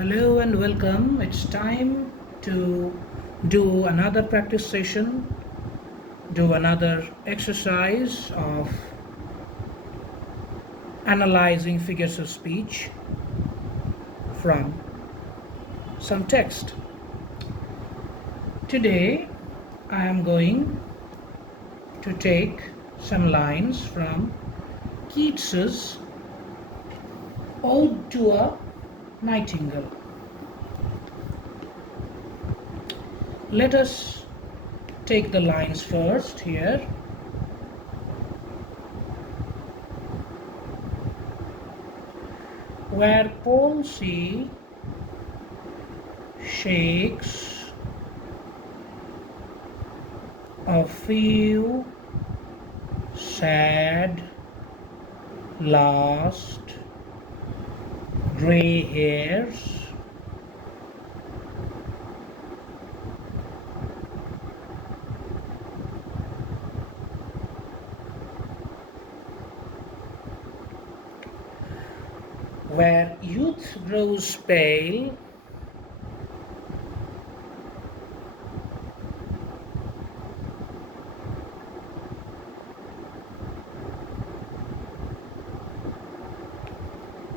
Hello and welcome. It's time to do another practice session, do another exercise of analyzing figures of speech from some text. Today I am going to take some lines from Keats's Ode to a Nightingale. Let us take the lines first here. Where palsy shakes a few sad last gray hairs, where youth grows pale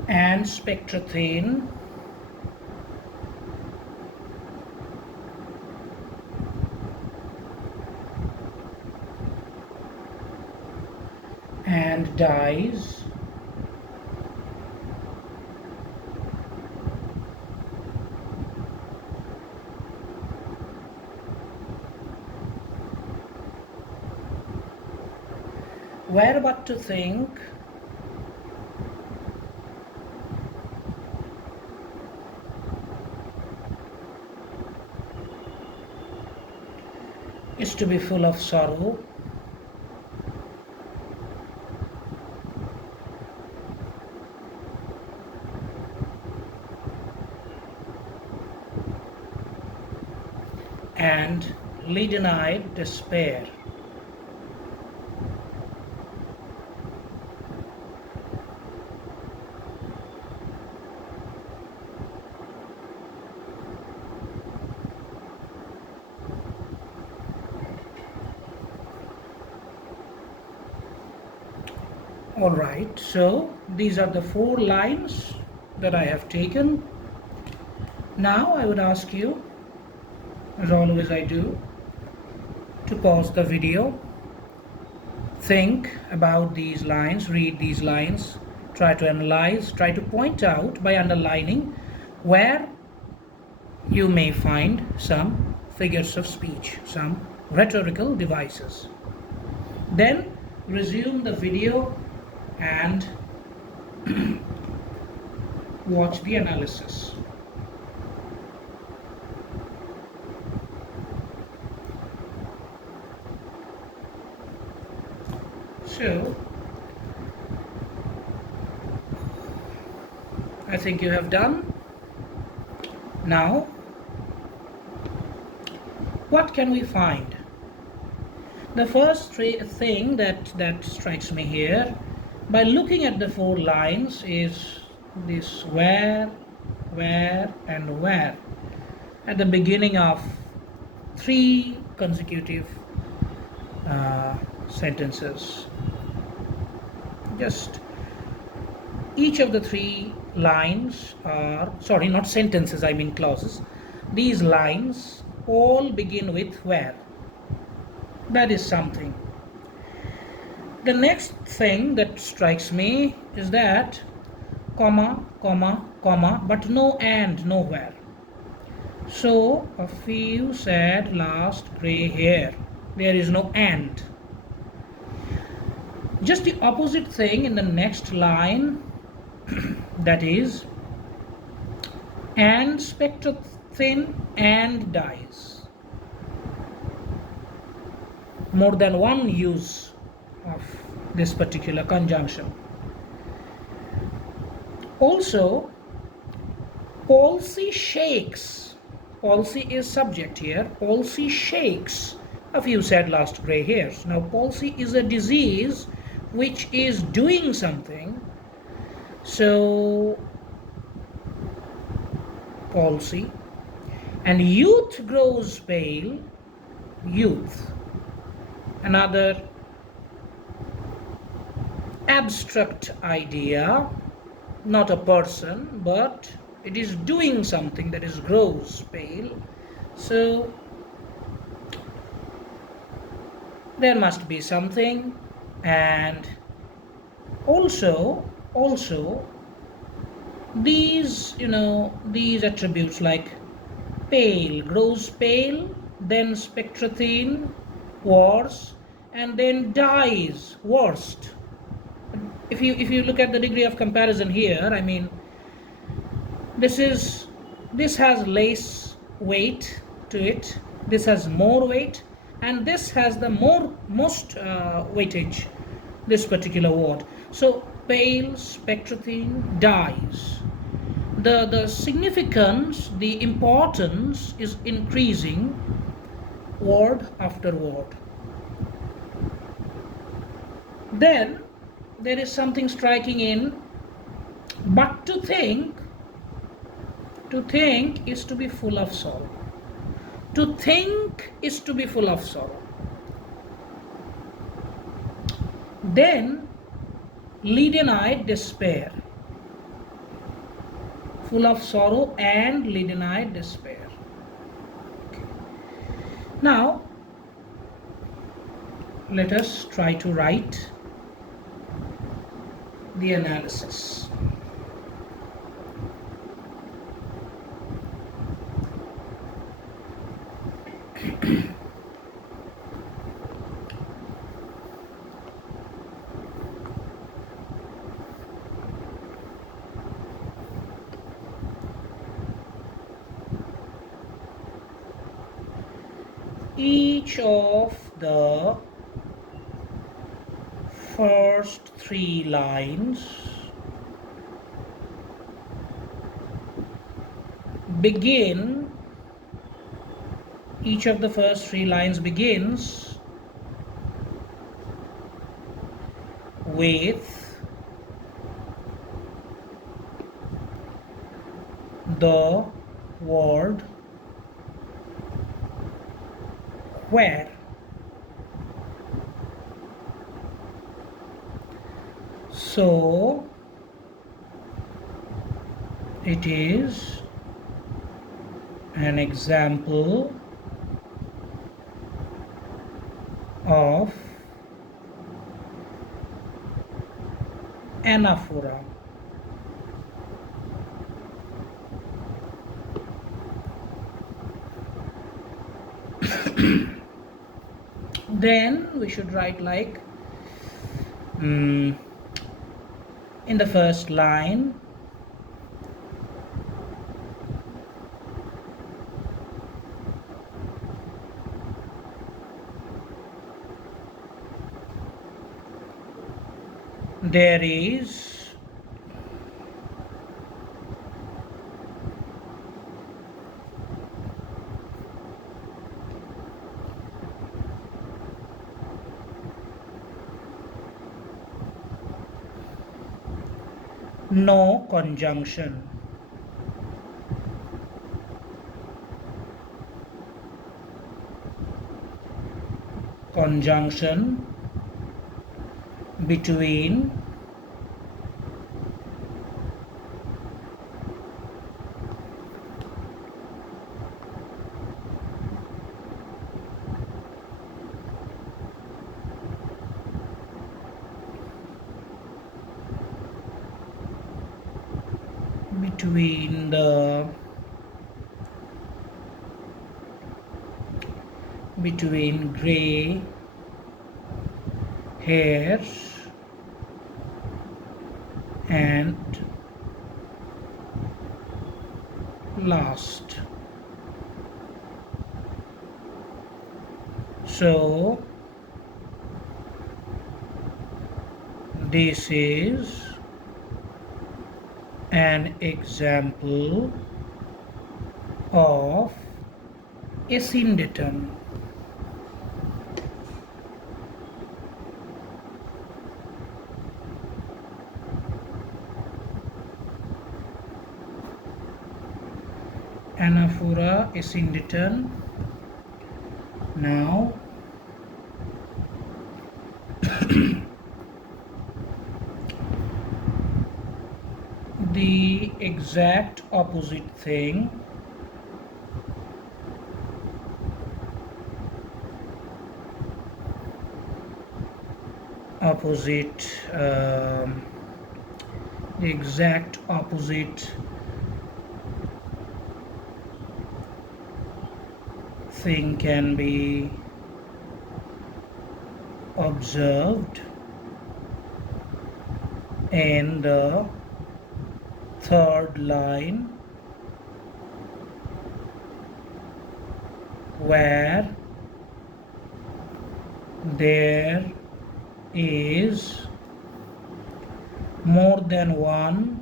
and spectra thin, and dies where but to think is to be full of sorrow, and leaden-eyed despair. Alright, so these are the 4 lines that I have taken. Now I would ask you, as always I do, to pause the video, think about these lines, read these lines, try to analyze, try to point out by underlining where you may find some figures of speech, some rhetorical devices. Then resume the video and watch the analysis. So, I think you have done. Now, what can we find? The first thing that strikes me here, by looking at the 4 lines, is this where, and where at the beginning of 3 consecutive sentences. Just each of the 3 lines are, sorry, not sentences, I mean clauses. These lines all begin with where. That is something. The next thing that strikes me is that comma, comma, comma, but no and nowhere. So a few sad last gray hair. There is no and. Just the opposite thing in the next line, that is, and spectra thin and dies. More than one use of this particular conjunction. Also, palsy shakes. Palsy is subject here. Palsy shakes a few sad last gray hairs. Now, palsy is a disease which is doing something. So palsy. And youth grows pale, youth. Another abstract idea, not a person, but it is doing something, that is grows pale. So there must be something. And also these attributes like pale, grows pale, then spectratine, worse, and then dies, worst. If you look at the degree of comparison here, I mean, this has less weight to it, this has more weight, and this has the most weightage, this particular word. So pale, spectratine, dies. The significance, the importance is increasing word after word. Then there is something striking in, but to think is to be full of sorrow. To think is to be full of sorrow. Then leaden-eyed despair, full of sorrow and leaden-eyed despair. Okay. Now let us try to write the analysis. Each of the first three lines begin, each of the first three lines begins with the word where. So it is an example of anaphora. Then we should write like in the first line, there is no conjunction. Conjunction between between gray hairs and last. So this is an example of a syndeton. anaphora asyndeton. Now the exact opposite thing the exact opposite thing can be observed in the third line, where there is more than one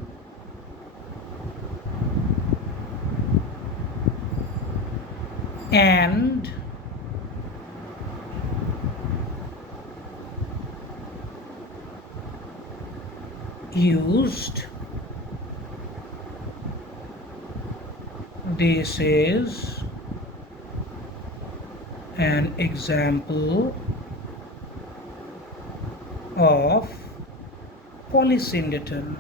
and used. This is an example of polysyndeton.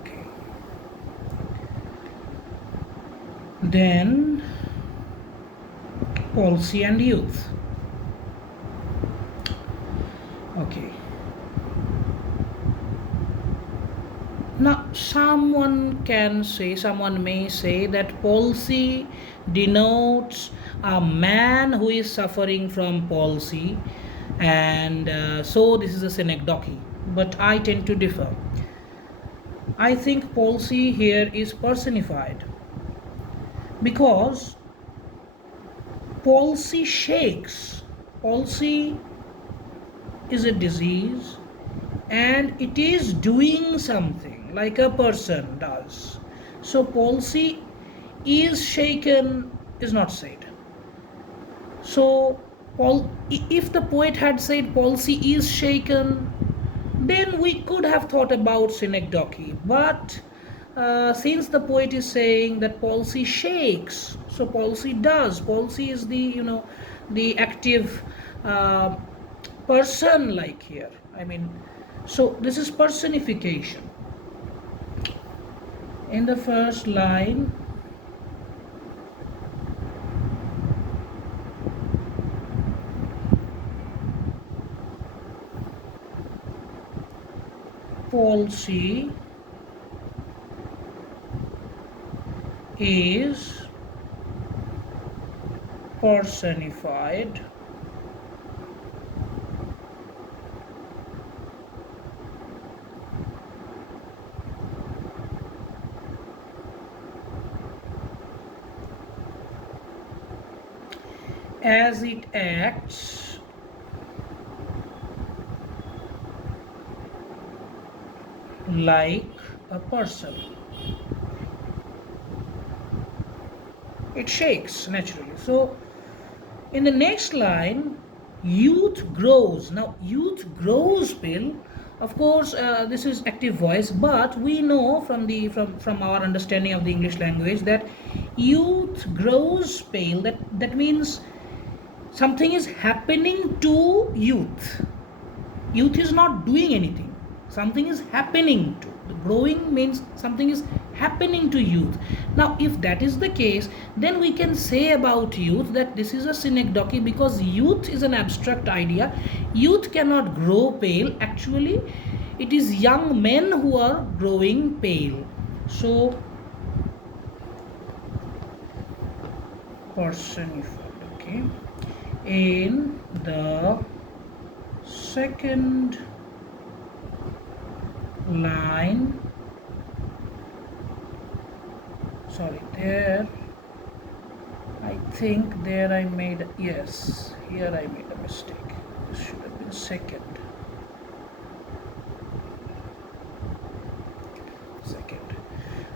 Okay. Then policy and youth. Okay. Now someone may say that palsy denotes a man who is suffering from palsy, and so this is a synecdoche, but I tend to differ. I think palsy here is personified, because palsy shakes. Palsy is a disease and it is doing something like a person does. So palsy is shaken is not said. So if the poet had said palsy is shaken, then we could have thought about synecdoche. But since the poet is saying that palsy shakes, so palsy does. Palsy is the active person, like here. I mean, so this is personification. In the first line, palsy is personified as it acts like a person. It shakes naturally. So in the next line, youth grows. Now youth grows pale. Of course, this is active voice, but we know from our understanding of the English language that youth grows pale. That means something is happening to youth. Youth is not doing anything. Something is happening to. The growing means something is happening to youth. Now, if that is the case, then we can say about youth that this is a synecdoche, because youth is an abstract idea. Youth cannot grow pale. Actually, it is young men who are growing pale. So, personified. Okay. In the second line, sorry, there I think there I made, yes, here I made a mistake. This should have been second.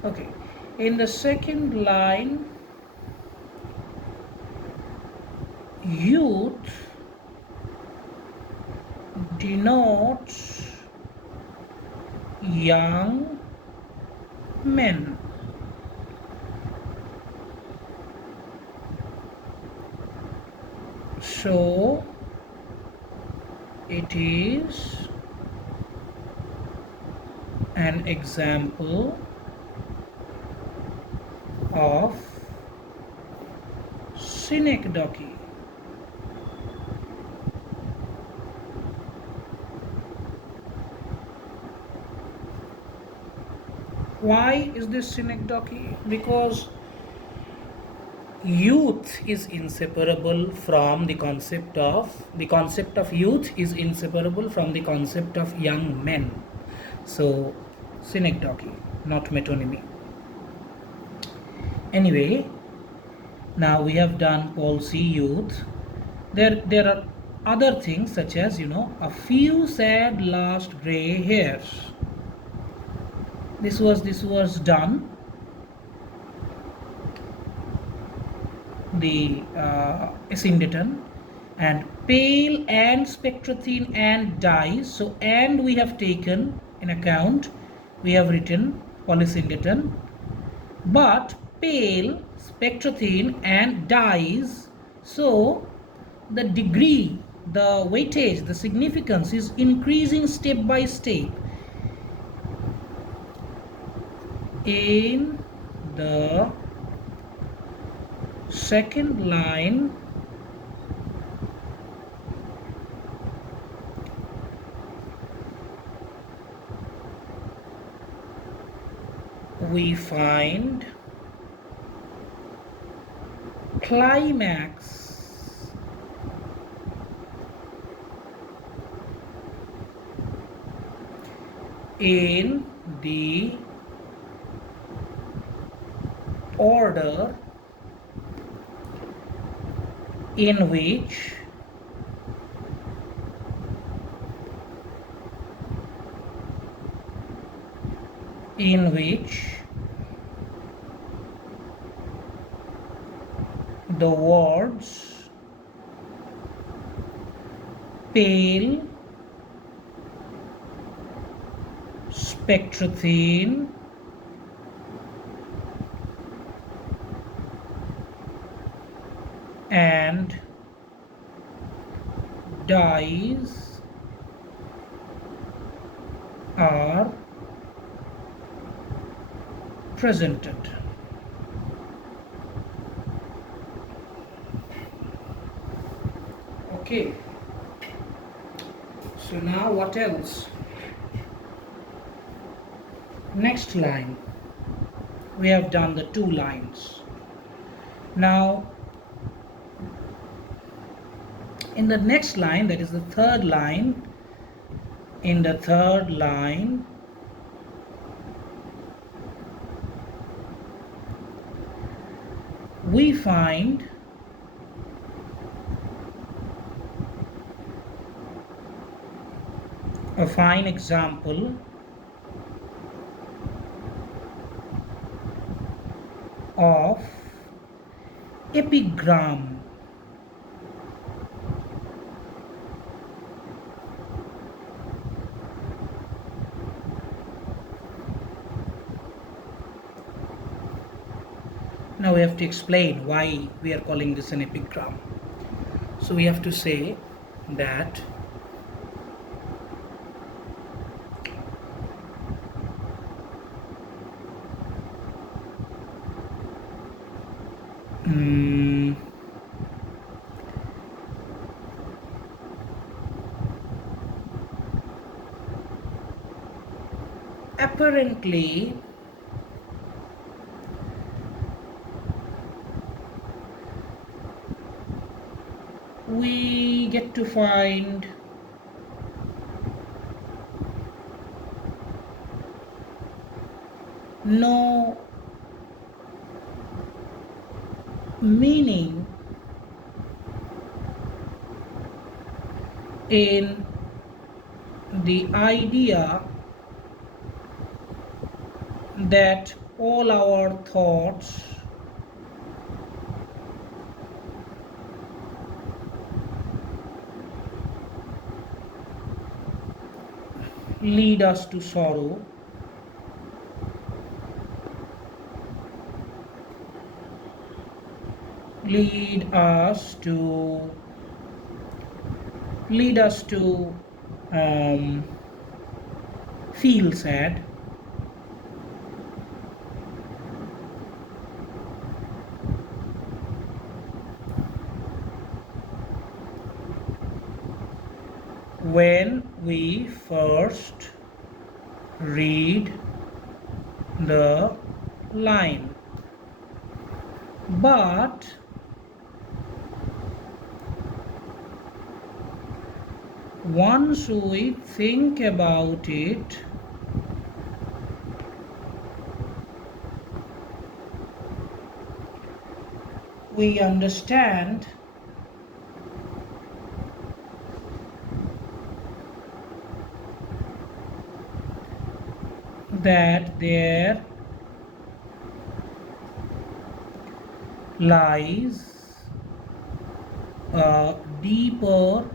Okay, in the second line, youth denotes young men. So it is an example of synecdoche. Why is this synecdoche? Because youth is inseparable from the concept of youth is inseparable from the concept of young men. So synecdoche, not metonymy. Anyway, now we have done policy youth. There are other things such as a few sad last gray hairs. This was done. The asyndeton, and pale and spectrathene and dyes. So and we have taken in account, we have written polysyndeton, but pale, spectrathene and dyes, so the degree, the weightage, the significance is increasing step by step. In the second line, we find climax in the order in which the words pale, spectrathene, and dyes are presented. Okay, so now what else? Next line, we have done the two lines. Now in the next line, that is the third line, in the third line we find a fine example of epigram. Now we have to explain why we are calling this an epigram. So we have to say that apparently we get to find no meaning in the idea that all our thoughts lead us to sorrow, lead us to um, feel sad, when we first read the line. But once we think about it, we understand that there lies a deeper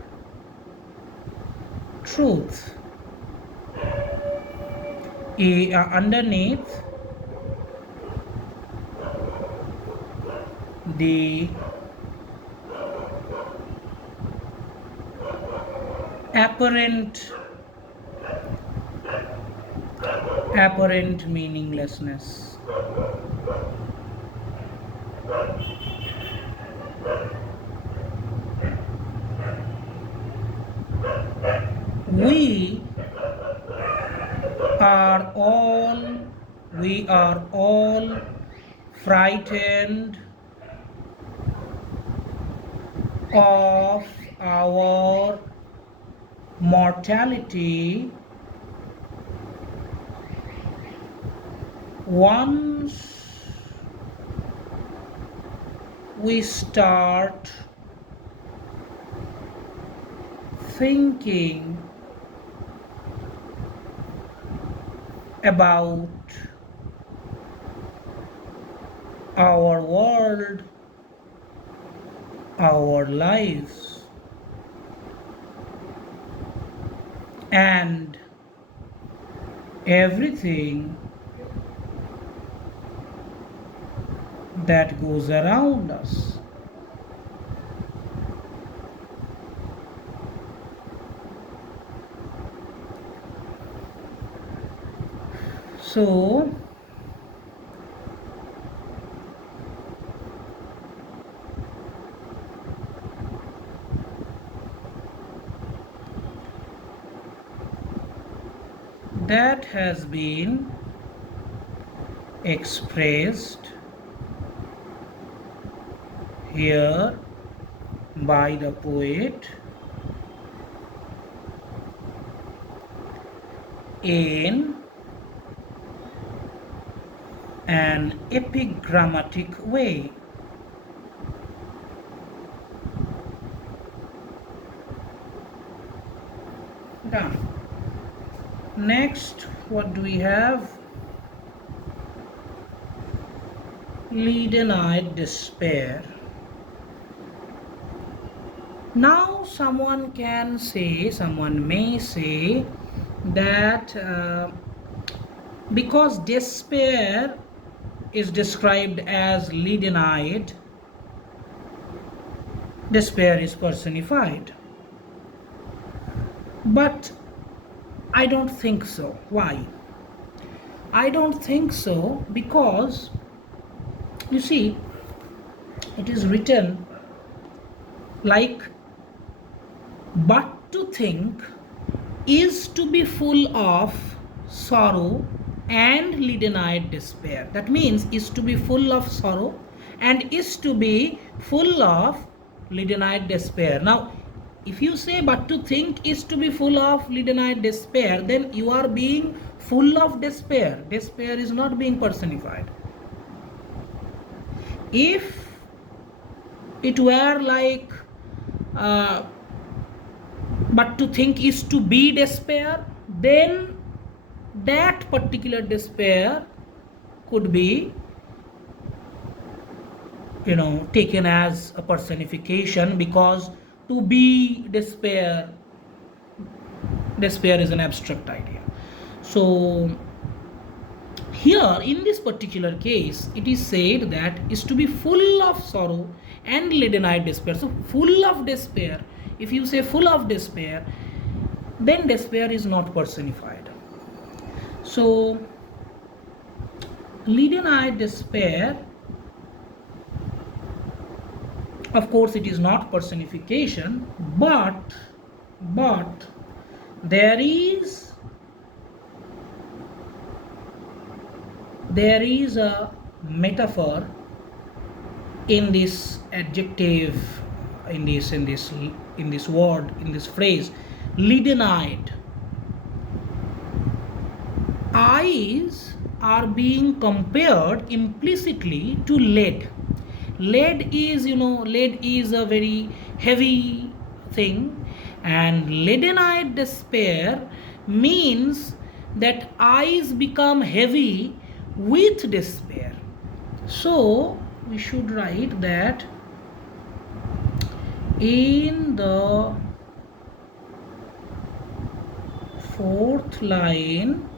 truth underneath the apparent meaninglessness. We are all frightened of our mortality once we start thinking about our world, our lives, and everything that goes around us. So that has been expressed here by the poet in an epigrammatic way. Done. Next, what do we have? Leaden-eyed despair. Now someone may say that because despair is described as leaden-eyed, despair is personified. But I don't think so. Why? I don't think so because, you see, it is written like, but to think is to be full of sorrow and leaden-eyed despair. That means is to be full of sorrow and is to be full of leaden-eyed despair. Now, if you say but to think is to be full of leaden-eyed despair, then you are being full of despair. Despair is not being personified. If it were like but to think is to be despair, then that particular despair could be taken as a personification, because to be despair is an abstract idea. So here in this particular case, it is said that is to be full of sorrow and leaden-eyed despair. So full of despair, if you say full of despair, then despair is not personified. So leaden-eyed despair, of course it is not personification, but there is a metaphor in this adjective, in this word, in this phrase, leaden-eyed. Eyes are being compared implicitly to lead. Lead is a very heavy thing, and leaden-eyed despair means that eyes become heavy with despair. So we should write that in the fourth line,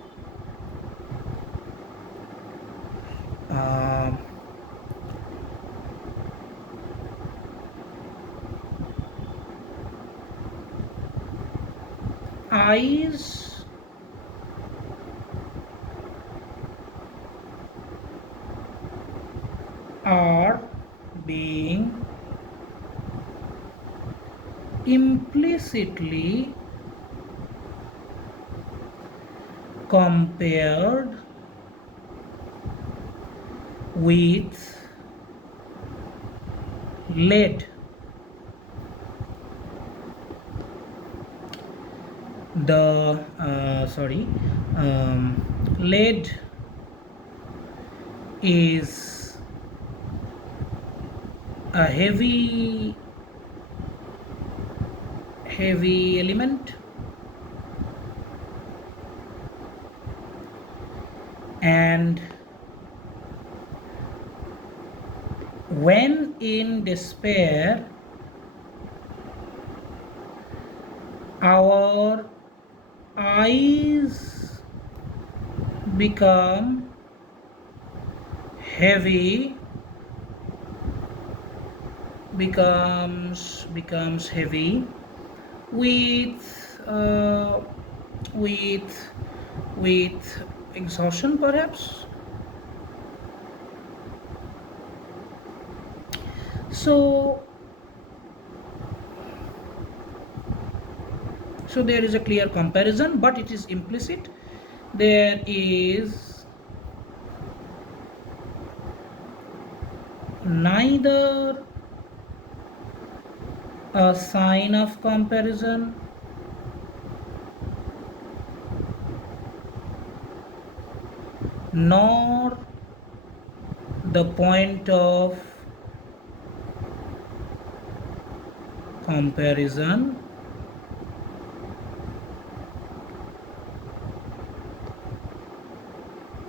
eyes are being implicitly compared with lead. Lead is a heavy element, and when in despair, our eyes become heavy, becomes heavy with exhaustion, perhaps. So there is a clear comparison, but it is implicit. There is neither a sign of comparison nor the point of comparison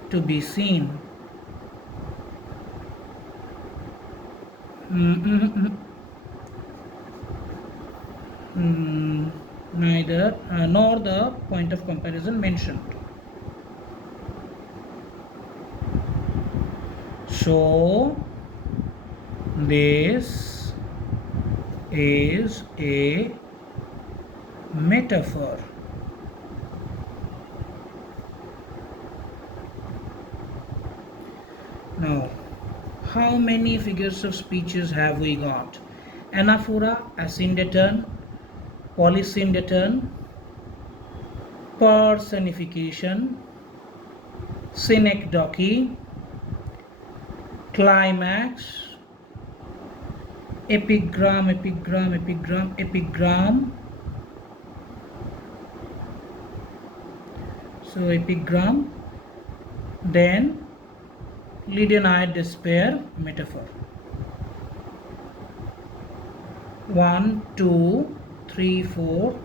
to be seen. Neither nor the point of comparison mentioned. So this is a metaphor. Now, how many figures of speeches have we got? Anaphora, asyndeton, polysyndeton, personification, synecdoche, climax, epigram. So epigram, then leaden-eyed despair metaphor. 1, 2, 3, 4,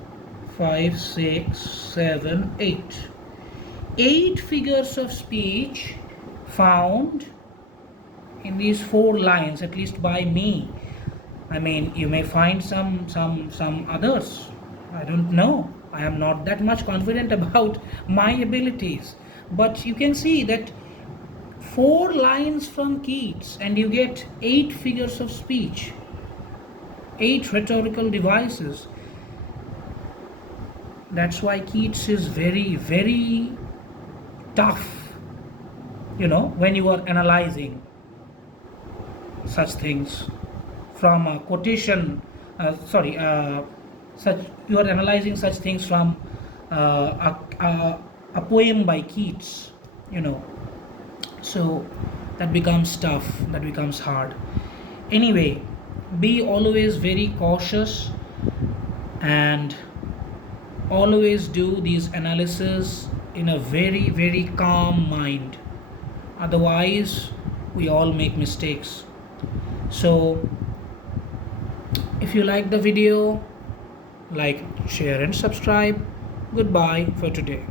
5, 6, 7, 8. 8 figures of speech found in these 4 lines, at least by me. I mean, you may find some others, I don't know. I am not that much confident about my abilities. But you can see that 4 lines from Keats and you get 8 figures of speech, 8 rhetorical devices. That's why Keats is very, very tough, when you are analyzing such things from a quotation, sorry, such you are analyzing such things from a poem by Keats, you know. So that becomes tough, that becomes hard. Anyway, be always very cautious and always do these analysis in a very, very calm mind. Otherwise, we all make mistakes. So, if you like the video, like, share, and subscribe. Goodbye for today.